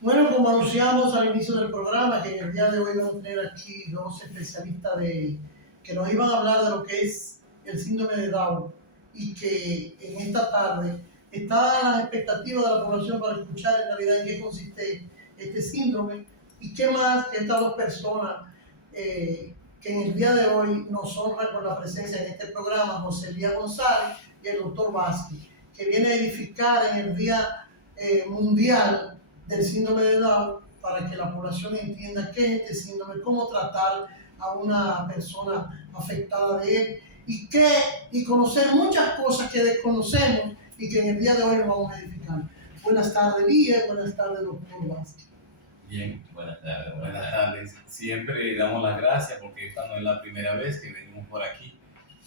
Bueno, como anunciamos al inicio del programa, que en el día de hoy vamos a tener aquí dos especialistas que nos iban a hablar de lo que es el síndrome de Down y que en esta tarde está a las expectativas de la población para escuchar en realidad en qué consiste este síndrome y qué más que estas dos personas que en el día de hoy nos honran con la presencia en este programa, José Elías González y el doctor Vázquez, que viene a edificar en el Día Mundial del Síndrome de Down para que la población entienda qué es este síndrome, cómo tratar a una persona afectada de él y conocer muchas cosas que desconocemos y que en el día de hoy nos vamos a edificar. Buenas tardes, Lía, buenas tardes, doctor Vázquez. Bien, buenas tardes. Buenas tardes. Siempre damos las gracias porque esta no es la primera vez que venimos por aquí,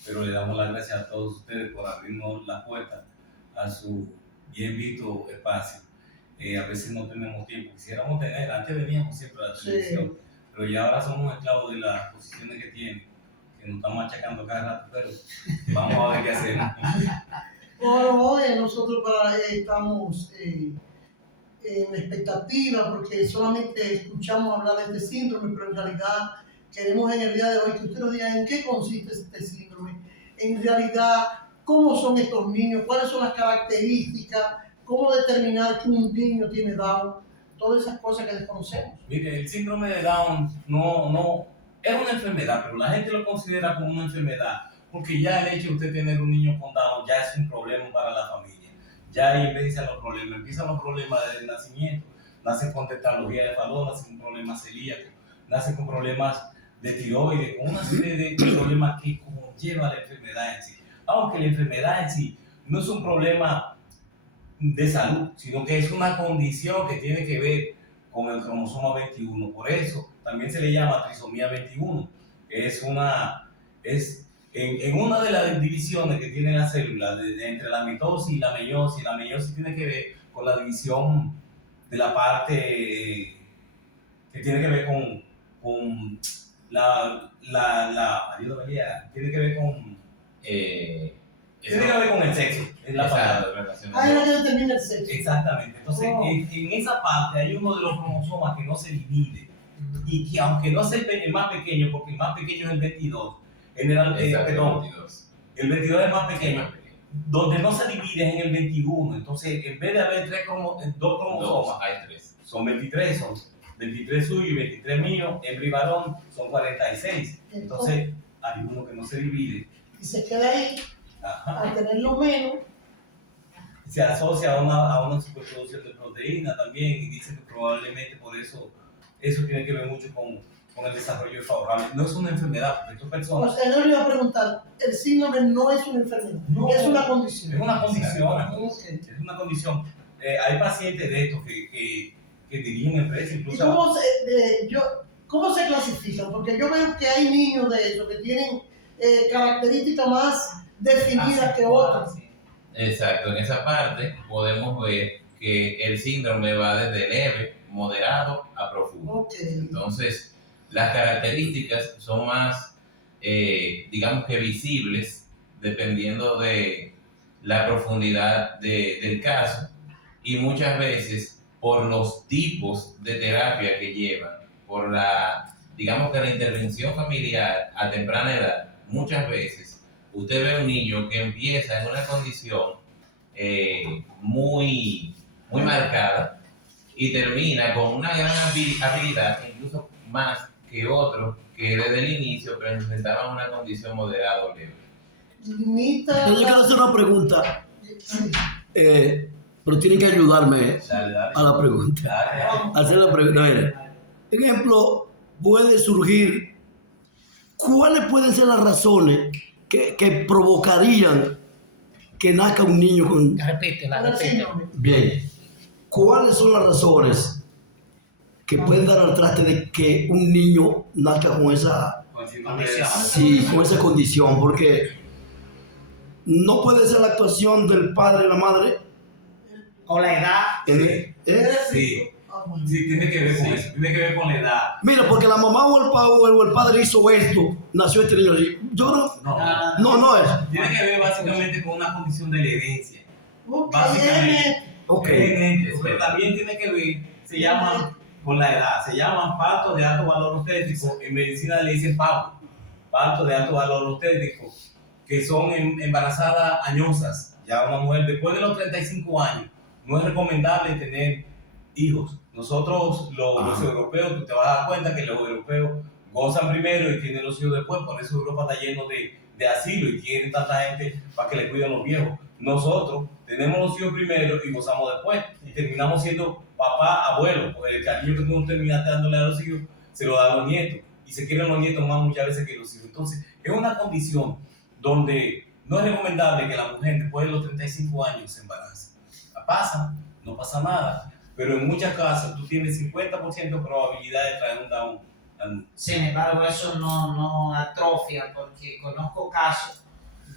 pero le damos las gracias a todos ustedes por abrirnos la puerta a su bien visto espacio. A veces no tenemos tiempo, quisiéramos tener, antes veníamos siempre a la televisión, pero ya ahora somos esclavos de las posiciones que tienen, que nos están machacando cada rato, pero vamos a ver qué hacemos. Bueno, hoy nosotros estamos en expectativa porque solamente escuchamos hablar de este síndrome, pero en realidad queremos en el día de hoy que usted nos diga en qué consiste este síndrome, en realidad cómo son estos niños, cuáles son las características, cómo determinar que un niño tiene Down, todas esas cosas que desconocemos. Mire, el síndrome de Down no es una enfermedad, pero la gente lo considera como una enfermedad, porque ya el hecho de usted tener un niño con Down ya es un problema para la familia. Ya ahí empiezan los problemas desde el nacimiento. Nacen con tetralogía de Fallot, nacen con problemas celíacos, nacen con problemas de tiroides, con una serie de problemas que conlleva la enfermedad en sí. Aunque la enfermedad en sí no es un problema de salud, sino que es una condición que tiene que ver con el cromosoma 21. Por eso también se le llama trisomía 21. En una de las divisiones que tiene la célula, entre la mitosis y la meiosis tiene que ver con la división de la parte que tiene que ver con tiene que ver con el sexo, es la palabra. Ahí es que determina el sexo. Exactamente. Entonces, en esa parte hay uno de los cromosomas que no se divide y que aunque no es el más pequeño, porque el más pequeño es el 22, el 22 es más pequeño, donde no se divide es en el 21. Entonces, en vez de haber dos cromosomas, hay tres. Son 23, son 23 suyos y 23 míos, hembra y varón son 46. Entonces, hay uno que no se divide. Y se queda ahí, al tenerlo menos. Se asocia a una superproducción de proteína también y dice que probablemente por eso tiene que ver mucho con el desarrollo favorable. No es una enfermedad, porque estas personas... Pues yo le iba a preguntar, el síndrome no es una enfermedad, no, es una condición. Es una condición. Okay. Es una condición. Hay pacientes de estos que dirigen empresas, incluso... ¿Y cómo se clasifican? Porque yo veo que hay niños de esos que tienen características más definidas que otros. Sí. Exacto, en esa parte podemos ver que el síndrome va desde leve, moderado a profundo. Okay. Entonces, las características son más, digamos que visibles, dependiendo de la profundidad del caso, y muchas veces por los tipos de terapia que llevan, por digamos que la intervención familiar a temprana edad. Muchas veces usted ve un niño que empieza en una condición muy marcada y termina con una gran habilidad, incluso más que otros que desde el inicio presentaban una condición moderada o leve. Yo quiero hacer una pregunta, pero tienen que ayudarme a la pregunta. Hacer la pregunta. Ejemplo, puede surgir, ¿cuáles pueden ser las razones que provocarían que nazca un niño con... Repite. Bien. ¿Cuáles son las razones que pueden dar al traste de que un niño nazca con esa condición? Porque no puede ser la actuación del padre y la madre. O la edad. Sí, tiene que ver con eso, tiene que ver con la edad. Mira, porque la mamá o el padre hizo esto, nació este niño así. Yo no es. Tiene que ver básicamente con una condición de la herencia. Okay. Básicamente. Okay. Pero también tiene que ver se llaman, por la edad, se llaman partos de alto valor obstétrico. En medicina le dicen partos de alto valor obstétrico, que son embarazadas añosas. Ya una mujer después de los 35 años no es recomendable tener hijos. Nosotros los europeos, tú te vas a dar cuenta que los europeos gozan primero y tienen los hijos después, por eso Europa está lleno de asilo y tienen tanta gente para que le cuiden los viejos. Nosotros tenemos los hijos primero y gozamos después y terminamos siendo papá, abuelo, porque el cariño que tú no terminaste dándole a los hijos se lo da a los nietos y se quieren los nietos más muchas veces que los hijos. Entonces es una condición donde no es recomendable que la mujer después de los 35 años se embarace. La pasa, no pasa nada, pero en muchas casas tú tienes 50% de probabilidad de traer un Down. Sin embargo, eso no atrofia, porque conozco casos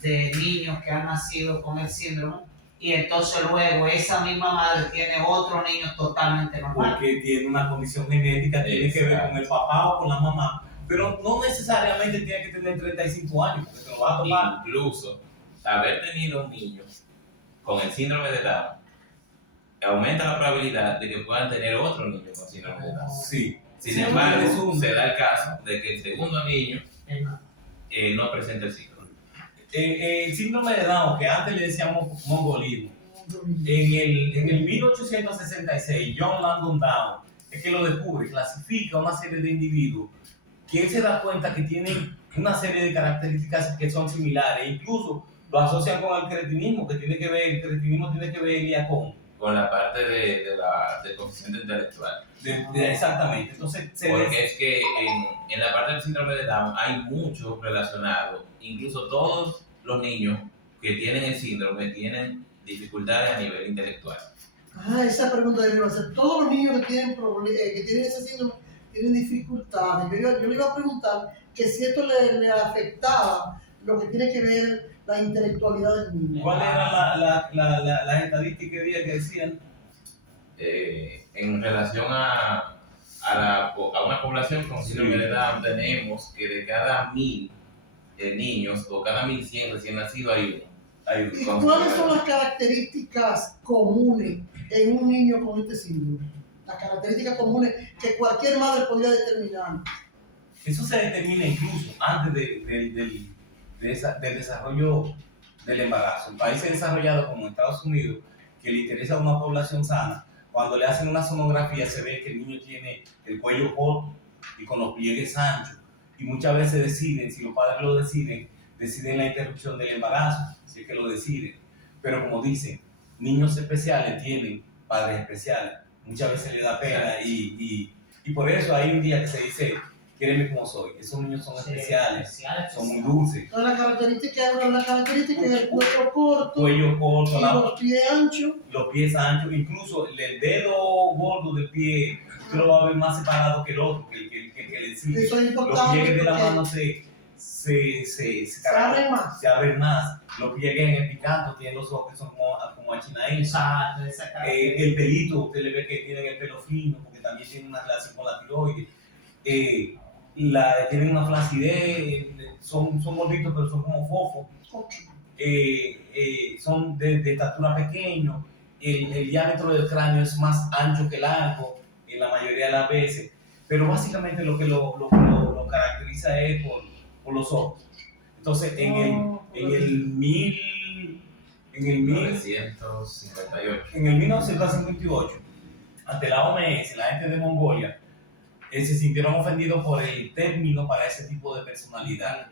de niños que han nacido con el síndrome y entonces luego esa misma madre tiene otro niño totalmente normal. Porque tiene una condición genética, tiene que ver con el papá o con la mamá, pero no necesariamente tiene que tener 35 años, porque te lo va a tomar. Incluso haber tenido un niño con el síndrome de Down aumenta la probabilidad de que puedan tener otro niño con síndrome de Down. Sí. Sin embargo, se da el caso de que el segundo niño no presenta el síndrome. El síndrome de Down, que antes le decíamos mongolismo, en el 1866, John Langdon Down es que lo descubre, clasifica una serie de individuos que él se da cuenta que tienen una serie de características que son similares, incluso lo asocian con el cretinismo, que tiene que ver, el cretinismo tiene que ver ya con la parte del coeficiente intelectual. Exactamente. Entonces, porque es que en la parte del síndrome de Down hay mucho relacionado. Incluso todos los niños que tienen el síndrome tienen dificultades a nivel intelectual. Esa pregunta de hacer. Todos los niños que tienen ese síndrome tienen dificultades. Yo le iba a preguntar que si esto le afectaba lo que tiene que ver la intelectualidad del niño. ¿Cuál era las estadísticas que decían? En relación a una población con síndrome de Down, tenemos que de cada 1000 niños o cada 1100 recién nacidos hay uno. ¿Y cuáles son las características comunes en un niño con este síndrome? Las características comunes que cualquier madre podría determinar. Eso se determina incluso antes del desarrollo del embarazo. En países desarrollados como Estados Unidos, que le interesa a una población sana, cuando le hacen una sonografía se ve que el niño tiene el cuello corto y con los pliegues anchos. Y muchas veces deciden, si los padres lo deciden la interrupción del embarazo, si es que lo deciden. Pero como dicen, niños especiales tienen padres especiales. Muchas veces le da pena y por eso hay un día que se dice, quérenme como soy. Esos niños son especiales, son muy dulces. Todas las características es el cuello corto, y los pies anchos. Los pies anchos, incluso el dedo gordo del pie, usted lo va a ver más separado que el otro, que le sigue. Eso es Los importante. pliegues de la mano se abren más. Los pliegues en el picanto tienen los ojos que son como achinaídos. Exacto, El pelito, usted le ve que tienen el pelo fino, porque también tiene una relación con la tiroides. Tienen una flacidez, son gorditos, pero son como fofos. Son de estatura pequeño. El diámetro del cráneo es más ancho que largo en la mayoría de las veces. Pero básicamente lo que lo caracteriza es por los ojos. Entonces, en el 1958, ante la OMS, la gente de Mongolia se sintieron ofendidos por el término para ese tipo de personalidad,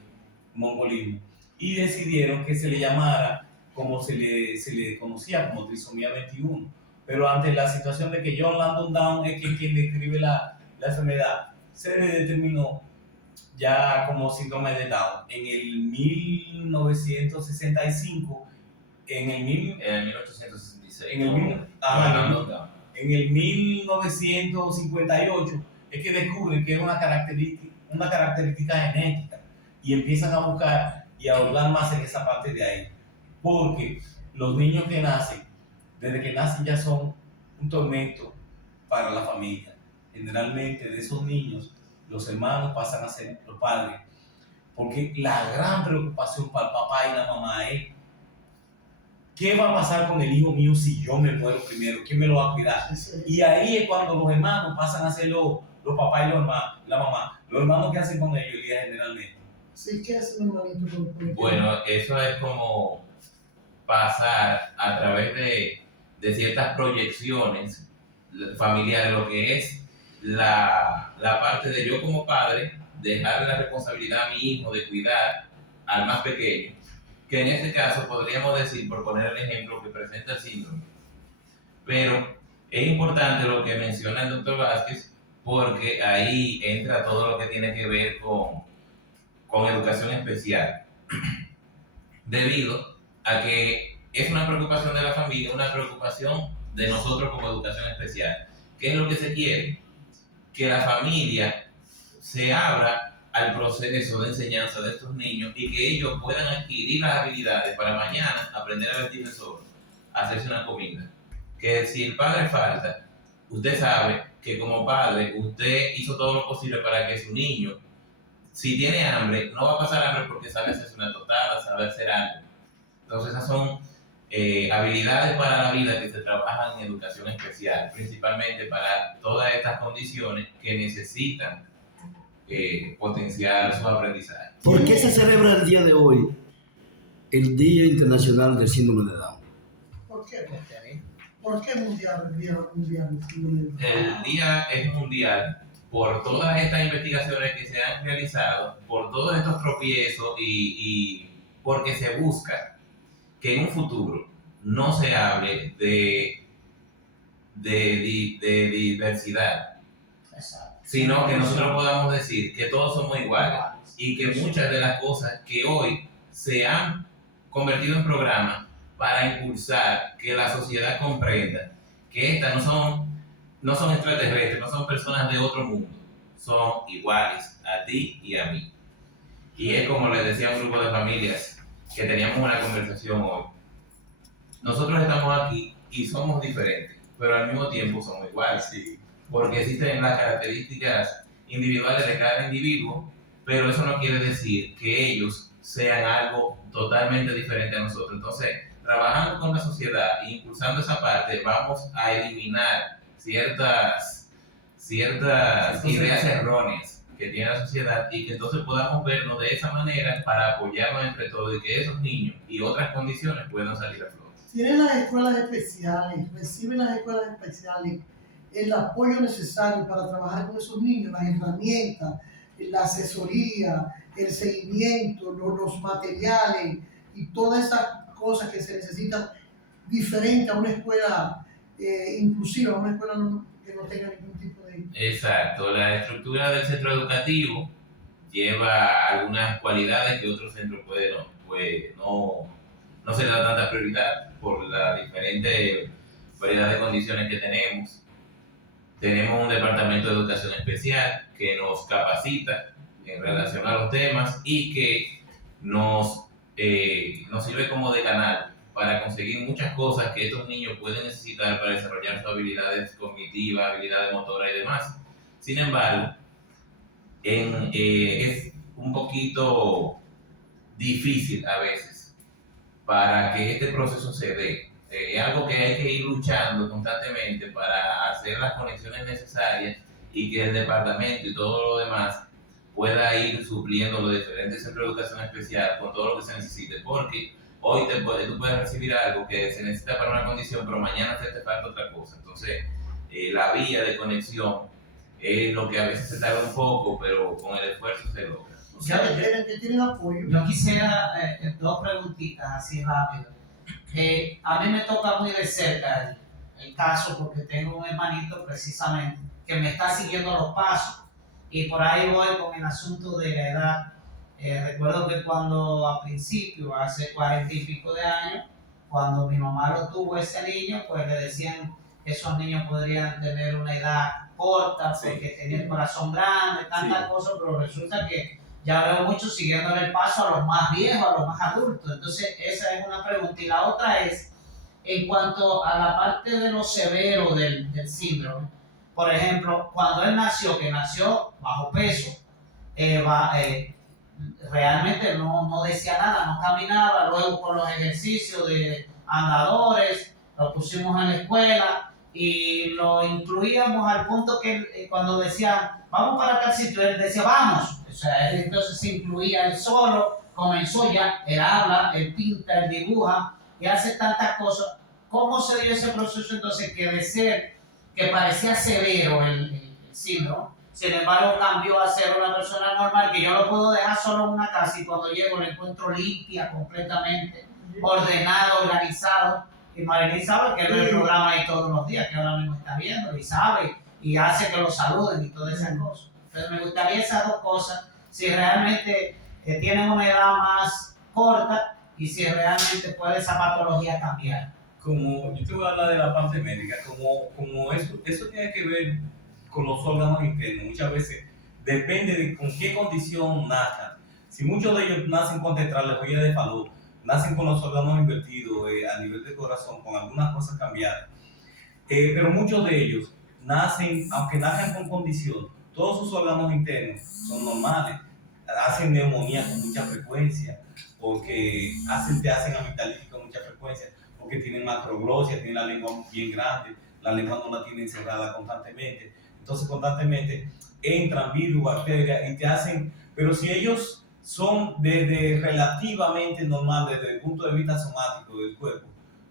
mongolismo, y decidieron que se le llamara como se le conocía, como trisomía 21. Pero ante la situación de que John Langdon Down es quien describe la enfermedad, se le determinó ya como síndrome de Down. En el 1965, en el 1866. En el 1958 es que descubren que es una característica genética y empiezan a buscar y a hurgar más en esa parte de ahí. Porque los niños que nacen, desde que nacen ya son un tormento para la familia. Generalmente de esos niños, los hermanos pasan a ser los padres. Porque la gran preocupación para el papá y la mamá es ¿qué va a pasar con el hijo mío si yo me muero primero? ¿Quién me lo va a cuidar? Y ahí es cuando los hermanos pasan a ser los papás y los hermanos, la mamá. Los hermanos, ¿qué hacen con ellos el día generalmente? Sí, ¿qué hace un hermanito con Bueno, eso es como pasar a través de ciertas proyecciones familiares, lo que es la parte de yo como padre, dejarle la responsabilidad a mi hijo de cuidar al más pequeño, que en este caso podríamos decir, por poner el ejemplo que presenta el síndrome. Pero es importante lo que menciona el doctor Vázquez, porque ahí entra todo lo que tiene que ver con educación especial, debido a que es una preocupación de la familia, una preocupación de nosotros como educación especial. ¿Qué es lo que se quiere? Que la familia se abra al proceso de enseñanza de estos niños y que ellos puedan adquirir las habilidades para mañana aprender a vestirse solo, hacerse una comida. Que si el padre falta, usted sabe que como padre usted hizo todo lo posible para que su niño, si tiene hambre, no va a pasar hambre porque sabe hacerse una tostada, sabe hacer algo. Entonces esas son habilidades para la vida que se trabajan en educación especial, principalmente para todas estas condiciones que necesitan potenciar su aprendizaje. ¿Por qué se celebra el día de hoy el Día Internacional del Síndrome de Down? ¿Por qué? ¿Por qué mundial, el día mundial del síndrome de Down? El día es mundial por todas estas investigaciones que se han realizado, por todos estos tropiezos y porque se busca que en un futuro no se hable de diversidad, sino que nosotros podamos decir que todos somos iguales y que muchas de las cosas que hoy se han convertido en programas para impulsar que la sociedad comprenda que estas no son extraterrestres, no son personas de otro mundo, son iguales a ti y a mí. Y es como les decía a un grupo de familias que teníamos una conversación hoy. Nosotros estamos aquí y somos diferentes, pero al mismo tiempo somos iguales, sí, porque existen las características individuales de cada individuo, pero eso no quiere decir que ellos sean algo totalmente diferente a nosotros. Entonces, trabajando con la sociedad e impulsando esa parte, vamos a eliminar ciertas ideas erróneas que tiene la sociedad y que entonces podamos vernos de esa manera para apoyarnos entre todos y que esos niños y otras condiciones puedan salir a flote. Tienen las escuelas especiales, reciben las escuelas especiales el apoyo necesario para trabajar con esos niños, las herramientas, la asesoría, el seguimiento, los materiales y todas esas cosas que se necesitan diferente a una escuela inclusiva, a una escuela que no tenga ningún tipo de... Exacto, la estructura del centro educativo lleva algunas cualidades que otro centro no se le da tanta prioridad por la diferente variedad de condiciones que tenemos. Tenemos un departamento de educación especial que nos capacita en relación a los temas y que nos sirve como de canal para conseguir muchas cosas que estos niños pueden necesitar para desarrollar sus habilidades cognitivas, habilidades motoras y demás. Sin embargo, es un poquito difícil a veces para que este proceso se dé. Es algo que hay que ir luchando constantemente para hacer las conexiones necesarias y que el departamento y todo lo demás pueda ir supliendo los diferentes centros de educación especial con todo lo que se necesite, porque hoy tú puedes recibir algo que se necesita para una condición, pero mañana te falta otra cosa. Entonces, la vía de conexión es lo que a veces se tarda un poco, pero con el esfuerzo se logra. O sea, que tienen apoyo. Yo quisiera dos preguntitas así rápido. A mí me toca muy de cerca el caso porque tengo un hermanito precisamente que me está siguiendo los pasos y por ahí voy con el asunto de la edad. Recuerdo que cuando a principio, hace 40 y pico de años, cuando mi mamá lo tuvo ese niño, pues le decían que esos niños podrían tener una edad corta porque tenía el corazón grande, tantas cosas, pero resulta que ya veo muchos siguiéndole el paso a los más viejos, a los más adultos. Entonces, esa es una pregunta. Y la otra es, en cuanto a la parte de lo severo del síndrome, por ejemplo, cuando él nació, que nació bajo peso, realmente no decía nada, no caminaba, luego con los ejercicios de andadores, lo pusimos en la escuela y lo incluíamos al punto que cuando decían, vamos para tal sitio, él decía, vamos. O sea, él entonces se incluía él solo, comenzó ya, él habla, él pinta, él dibuja y hace tantas cosas. ¿Cómo se dio ese proceso entonces que de ser, que parecía severo el síndrome, sin embargo cambió a ser una persona normal, que yo lo puedo dejar solo en una casa y cuando llego la encuentro limpia completamente, ordenado, organizado, y Marilyn sabe que él ve el programa ahí todos los días, que ahora mismo está viendo, y sabe, y hace que lo saluden y todas esas cosas. Entonces me gustaría esas dos cosas, si realmente tienen una edad más corta y si realmente puede esa patología cambiar. Como yo te voy a hablar de la parte médica, como eso tiene que ver con los órganos internos, muchas veces depende de con qué condición nazcan. Si muchos de ellos nacen con tetralogía de Fallot, nacen con los órganos invertidos a nivel de corazón, con algunas cosas cambiadas, pero muchos de ellos nacen, aunque nazcan con condición, todos sus órganos internos son normales, hacen neumonía con mucha frecuencia, porque te hacen amigdalitis con mucha frecuencia, porque tienen macroglosia, tienen la lengua bien grande, la lengua no la tienen cerrada constantemente, entonces constantemente entran virus, bacterias y te hacen, pero si ellos son desde relativamente normal desde el punto de vista somático del cuerpo,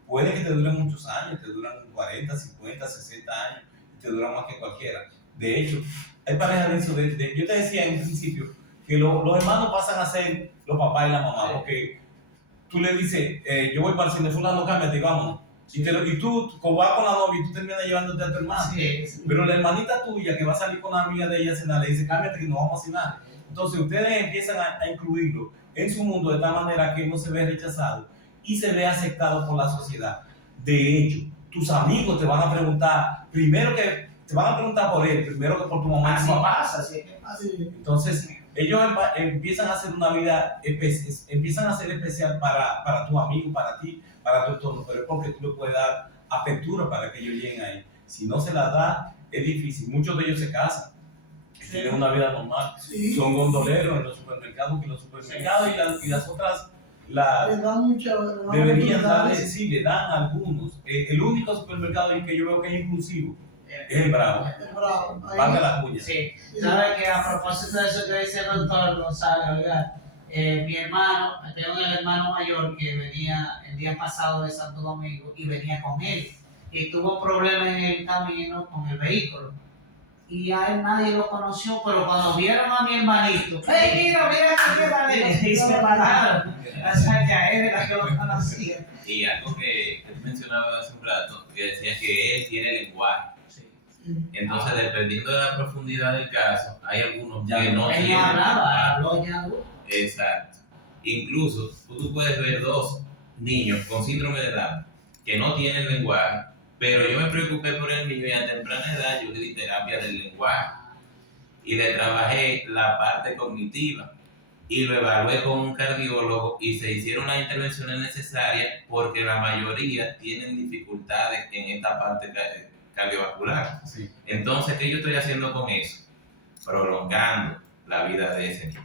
puede que te duren muchos años, te duran 40, 50, 60 años, y te duran más que cualquiera. De hecho, hay parejas de eso, yo te decía en un principio que los hermanos pasan a ser los papás y la mamá, porque tú le dices, yo voy para el cine fulano, cámbiate y vámonos. Y tú, como vas con la novia y tú terminas llevándote a tu hermano. Sí. Pero la hermanita tuya que va a salir con la amiga de ella a cenar, le dice, cámbiate que nos vamos a cenar. Entonces ustedes empiezan a incluirlo en su mundo de tal manera que no se ve rechazado y se ve aceptado por la sociedad. De hecho, tus amigos te van a preguntar, primero que te van a preguntar por él, primero que por tu mamá y tu papá. Entonces, ellos empiezan a hacer una vida, empiezan a ser especial para tu amigo, para ti, para tu entorno, pero es porque tú le puedes dar apertura para que ellos lleguen ahí. Si no se la da, es difícil. Muchos de ellos se casan, tienen una vida normal, son gondoleros en los supermercados, y las otras deberían darle, sí, le dan algunos. El único supermercado en que yo veo que es inclusivo es el Bravo. Valga la cuña. Sí, sabe que a propósito de eso que dice el doctor González, ¿verdad? Mi hermano, tengo un hermano mayor que venía el día pasado de Santo Domingo y venía con él y tuvo problemas en el camino con el vehículo y a él nadie lo conoció, pero cuando vieron a mi hermanito, ¡hey, mira qué hermanito! Y se pararon, o sea que a él era que lo conocía. Y algo que tú mencionabas hace un rato, que decía que él tiene lenguaje. Entonces, dependiendo de la profundidad del caso, hay algunos que no tienen. Él no hablaba, habló ya. Exacto. Incluso tú puedes ver dos niños con síndrome de Down que no tienen lenguaje, pero yo me preocupé por el niño y a temprana edad yo le di terapia del lenguaje y le trabajé la parte cognitiva y lo evalué con un cardiólogo y se hicieron las intervenciones necesarias porque la mayoría tienen dificultades en esta parte cardiovascular. Sí. Entonces, ¿qué yo estoy haciendo con eso? Prolongando la vida de ese niño.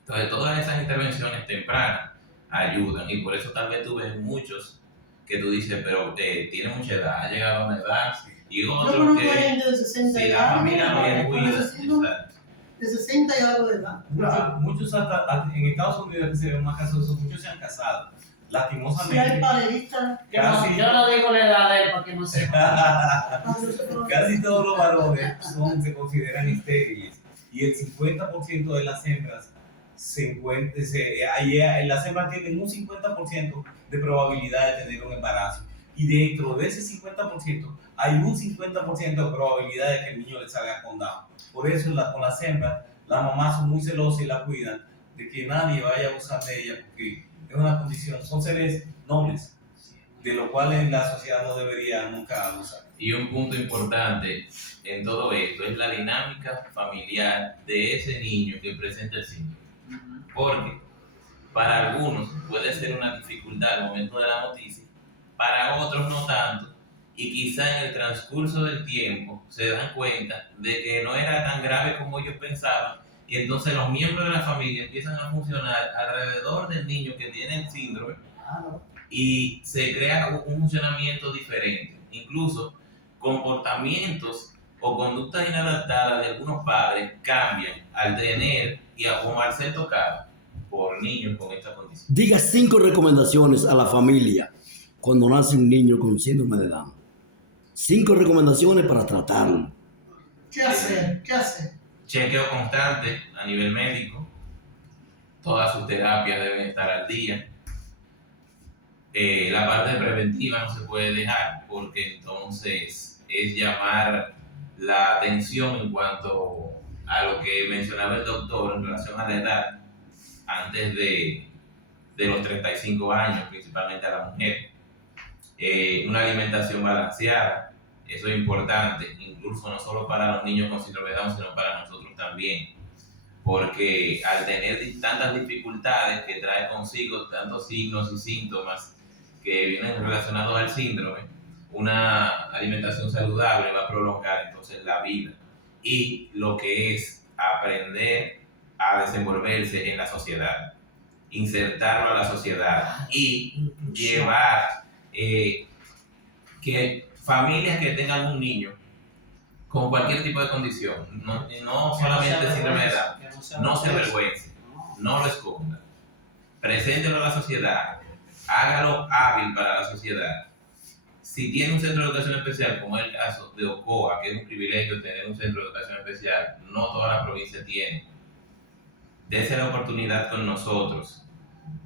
Entonces, todas esas intervenciones tempranas ayudan y por eso tal vez tú ves muchos que tú dices, pero tiene mucha edad, ha llegado a una edad, y Yo otros conozco que gente de 60 si y la algo, familia no es cuida, de 60 y algo de edad. Muchos hasta en Estados Unidos, que se ve más casos de eso, muchos se han casado. Si hay Lastimosamente, parejitas, Yo no digo la edad de él porque no sé. casi todos los varones se consideran estériles y el 50% de las hembras las hembras tienen un 50% de probabilidad de tener un embarazo y dentro de ese 50% hay un 50% de probabilidad de que el niño le salga con Down. Por eso con las hembras las mamás son muy celosas y la cuidan de que nadie vaya a abusar de ella porque es una condición, son seres nobles, de lo cual en la sociedad no debería nunca abusar. Y un punto importante en todo esto es la dinámica familiar de ese niño que presenta el síndrome. Porque para algunos puede ser una dificultad al momento de la noticia, para otros no tanto, y quizá en el transcurso del tiempo se dan cuenta de que no era tan grave como ellos pensaban, y entonces los miembros de la familia empiezan a funcionar alrededor del niño que tiene el síndrome y se crea un funcionamiento diferente. Incluso comportamientos o conductas inadaptadas de algunos padres cambian al tener o al ser tocados por niños con esta condición. Diga 5 recomendaciones a la familia cuando nace un niño con síndrome de Down. 5 recomendaciones para tratarlo. ¿Qué hacer? ¿Qué hacer? Chequeo constante a nivel médico. Todas sus terapias deben estar al día. La parte preventiva no se puede dejar porque entonces es llamar la atención en cuanto a lo que mencionaba el doctor en relación a la edad antes de los 35 años, principalmente a la mujer. Una alimentación balanceada, eso es importante, incluso no solo para los niños con síndrome de Down, sino para nosotros también, porque al tener tantas dificultades que trae consigo tantos signos y síntomas que vienen relacionados al síndrome, una alimentación saludable va a prolongar entonces la vida y lo que es aprender a desenvolverse en la sociedad, insertarlo a la sociedad y llevar que familias que tengan un niño con cualquier tipo de condición, no solamente síndrome de Down, no se avergüence, no lo esconda, preséntelo a la sociedad, hágalo hábil para la sociedad. Si tiene un centro de educación especial, como es el caso de Ocoa, que es un privilegio tener un centro de educación especial, no toda la provincia tiene, dése la oportunidad con nosotros,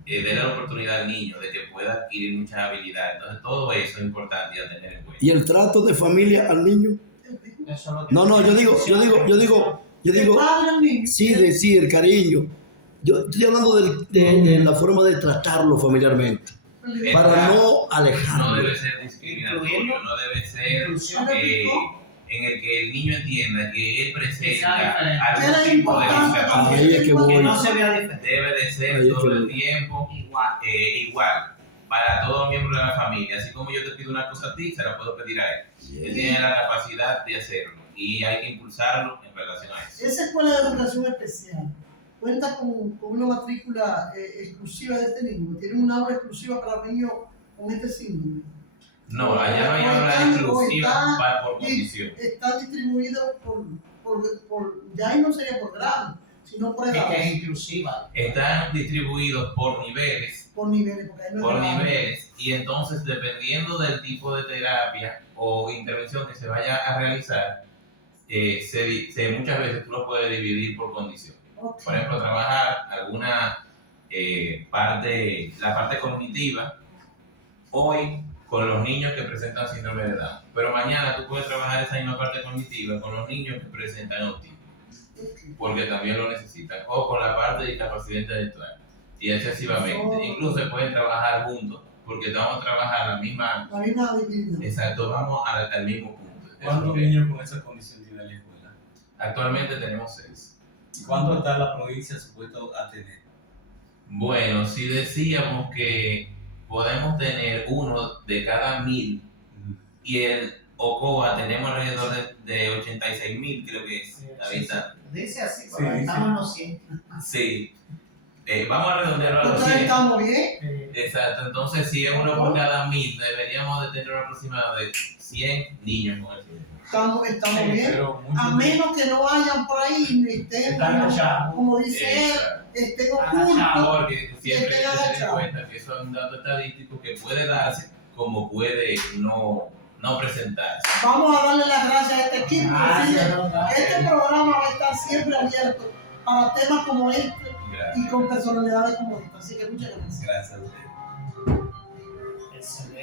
déle la oportunidad al niño de que pueda adquirir muchas habilidades. Entonces todo eso es importante a tener en cuenta. ¿Y el trato de familia al niño? No, yo digo, Padre al niño. sí, el cariño. Yo estoy hablando de la forma de tratarlo familiarmente, para no alejarlo. No debe ser discriminatorio, no debe ser en el que el niño entienda que él presenta algún tipo de Ahí es que voy. Que no se vea diferente. debe de ser todo el tiempo igual para todo miembro de la familia. Así como yo te pido una cosa a ti, se la puedo pedir a él. Él tiene la capacidad de hacerlo y hay que impulsarlo en relación a eso. Esa escuela de educación especial cuenta con una matrícula exclusiva de este niño. Tiene una aula exclusiva para los niños con este síndrome. No, allá no hay aula exclusiva por condición. Están distribuidos ya ahí no sería por grado, sino por edad. Es que es inclusiva. Están distribuidos por niveles. Por niveles, porque ahí no Por es grado. niveles, y entonces dependiendo del tipo de terapia o intervención que se vaya a realizar, muchas veces tú lo puedes dividir por condición. Okay. Por ejemplo, trabajar alguna la parte cognitiva hoy con los niños que presentan síndrome de Down, pero mañana tú puedes trabajar esa misma parte cognitiva con los niños que presentan autismo, porque también lo necesitan, o con la parte de discapacidad intelectual, y excesivamente. Incluso se pueden trabajar juntos, porque vamos a trabajar la misma habilidad. Exacto, vamos al mismo punto. ¿Cuántos niños con esa condición tiene la escuela? Actualmente tenemos 6. ¿Y cuánto está la provincia supuesta a tener? Bueno, si decíamos que podemos tener 1 de cada 1000 y el Ocoa tenemos alrededor de 86,000, creo que es habitantes. Dice así, Sí, pero sí. estamos en los 100. Sí. Vamos a redondearlo a los Entonces 100. estamos bien. Exacto, entonces si es 1 por cada 1000, deberíamos de tener un aproximado de 100 niños con el síndrome. Estamos bien. Pero A menos que no vayan por ahí y estén, como dice él, Exacto. estén ocultos. Porque siempre hay que tener en cuenta que eso es un dato estadístico que puede darse como puede no presentarse. Vamos a darle las gracias a este equipo. Gracias, Decirle que este programa va a estar siempre abierto para temas como este Gracias. y con personalidades como esta. Así que muchas gracias. Gracias a ustedes. Excelente.